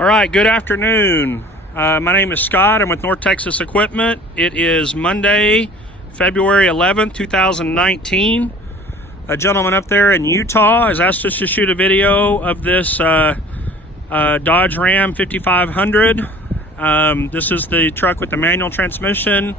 All right, good afternoon. My name is Scott. I'm with North Texas Equipment. It is Monday, February 11th, 2019. A gentleman up there in Utah has asked us to shoot a video of this Dodge Ram 5500. This is the truck with the manual transmission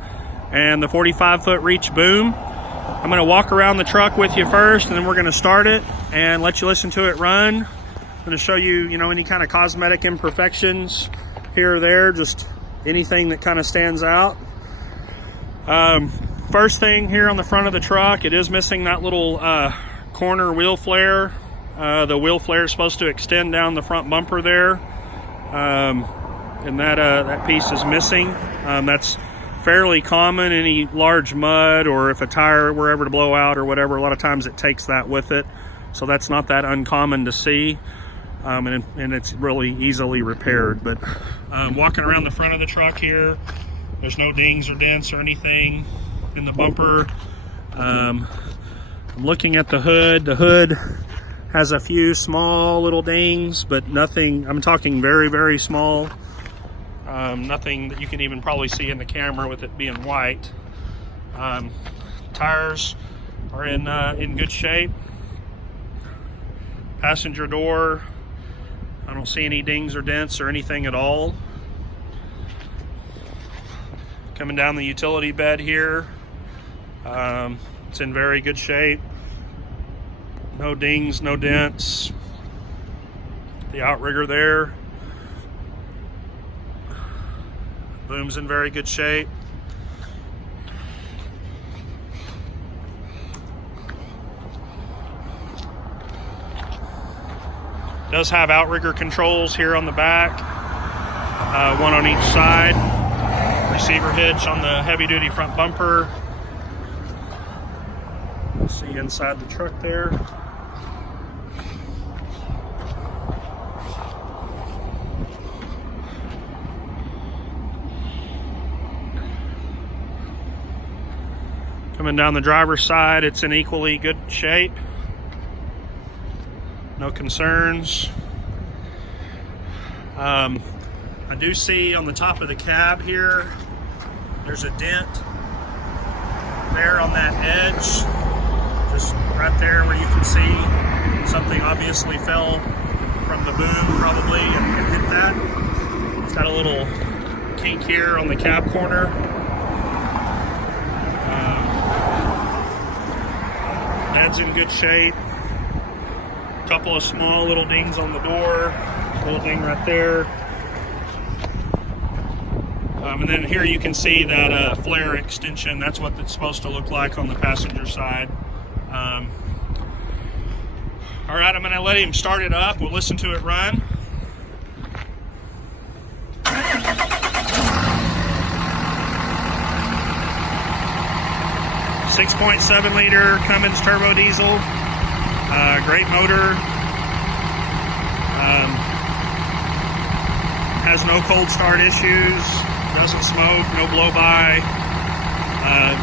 and the 45-foot reach boom. I'm going to walk around the truck with you first, and then we're going to start it and let you listen to it run. I'm going to show you, any kind of cosmetic imperfections here or there, just anything that kind of stands out. First thing here on the front of the truck, it is missing that little corner wheel flare. The wheel flare is supposed to extend down the front bumper there, and that piece is missing. That's fairly common. Any large mud, or if a tire were ever to blow out or whatever, a lot of times it takes that with it. So that's not that uncommon to see. And it's really easily repaired. But walking around the front of the truck here, there's no dings or dents or anything in the bumper. I'm looking at the hood. The hood has a few small little dings, but nothing, I'm talking very, very small. Nothing that you can even probably see in the camera with it being white. Tires are in good shape. Passenger door, I don't see any dings or dents or anything at all. Coming down the utility bed here, it's in very good shape. No dings, no dents. The outrigger there, boom's in very good shape. Does have outrigger controls here on the back, one on each side. Receiver hitch on the heavy-duty front bumper. See inside the truck there. Coming down the driver's side, it's in equally good shape. No concerns. I do see on the top of the cab here, there's a dent there on that edge, just right there where you can see something obviously fell from the boom probably and hit that. It's got a little kink here on the cab corner. Bed's in good shape. Couple of small little dings on the door, little ding right there, and then here you can see that flare extension. That's what it's supposed to look like on the passenger side. All right, I'm going to let him start it up. We'll listen to it run. .7 liter Cummins turbo diesel. Great motor. Has no cold start issues. Doesn't smoke. No blow by.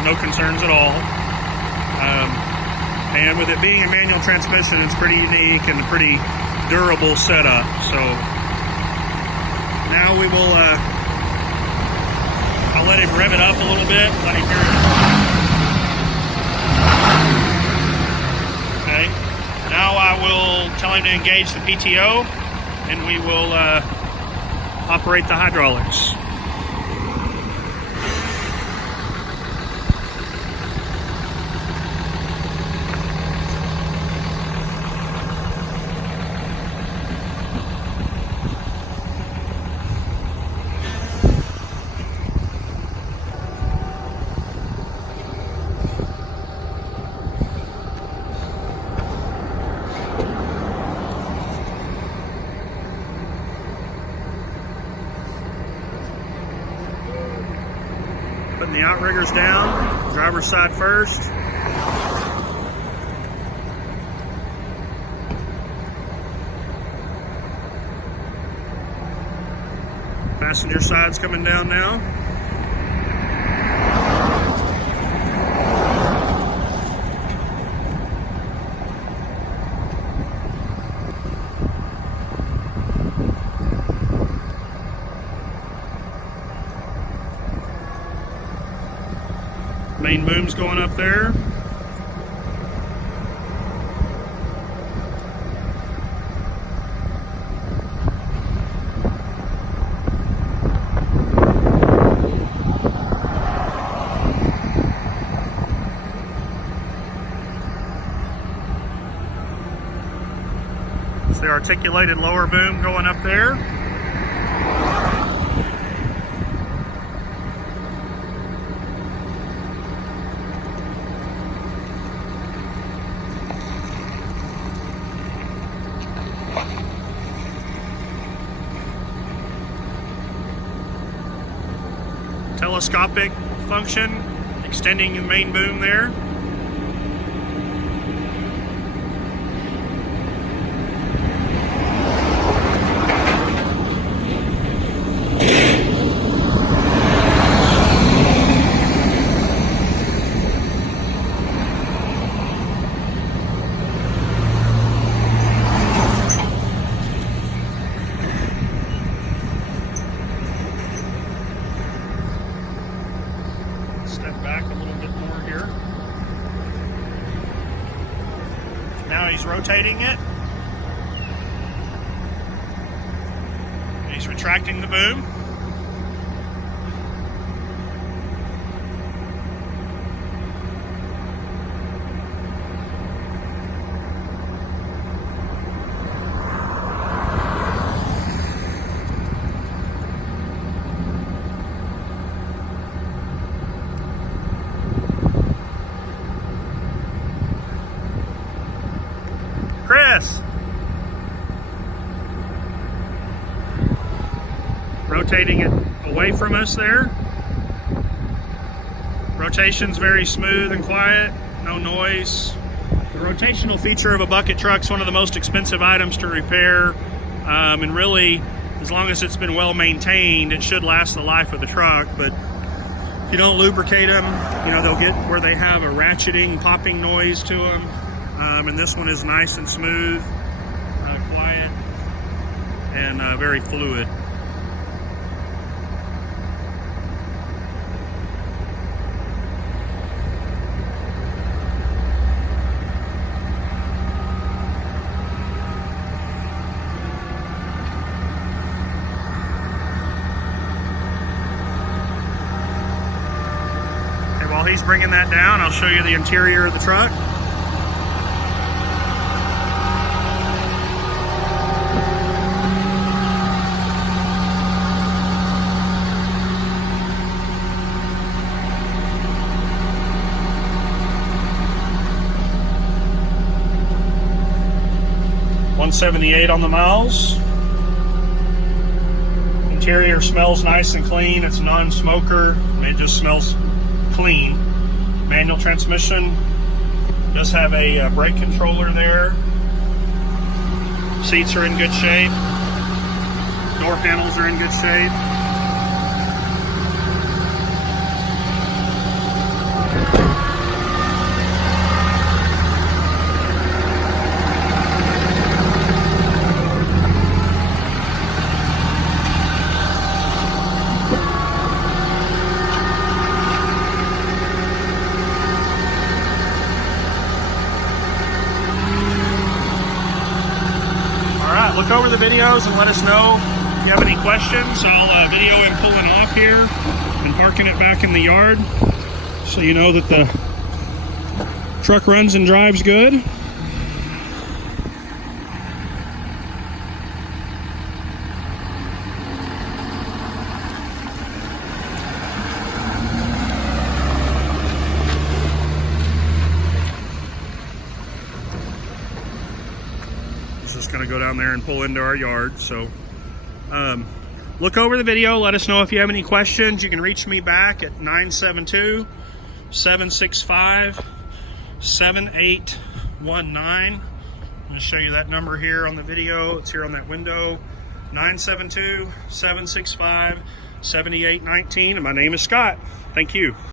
No concerns at all. And with it being a manual transmission, it's pretty unique and a pretty durable setup. So now we will. I'll let him rev it up a little bit. Let him hear it. Okay. Now I will tell him to engage the PTO, and we will operate the hydraulics. Putting the outriggers down, driver's side first. Passenger side's coming down now. Main boom's going up there. It's the articulated lower boom going up there. Telescopic function, extending the main boom there. Step back a little bit more here. Now he's rotating it. He's retracting the boom. Chris! Rotating it away from us there. Rotation's very smooth and quiet, no noise. The rotational feature of a bucket truck is one of the most expensive items to repair, and really, as long as it's been well maintained, it should last the life of the truck. But if you don't lubricate them, you know, they'll get where they have a ratcheting, popping noise to them. And this one is nice and smooth, quiet, and very fluid. Okay, while he's bringing that down, I'll show you the interior of the truck. $178 on the miles. Interior smells nice and clean. It's non-smoker. It just smells clean. Manual transmission. Does have a brake controller there. Seats are in good shape. Door panels are in good shape. Look over the videos and let us know if you have any questions. I'll video him pulling off here and parking it back in the yard, so you know that the truck runs and drives good. Just going to go down there and pull into our yard. So look over the video, let us know if you have any questions. You can reach me back at 972-765-7819. I'm going to show you that number here on the video. It's here on that window, 972-765-7819, and my name is Scott. Thank you.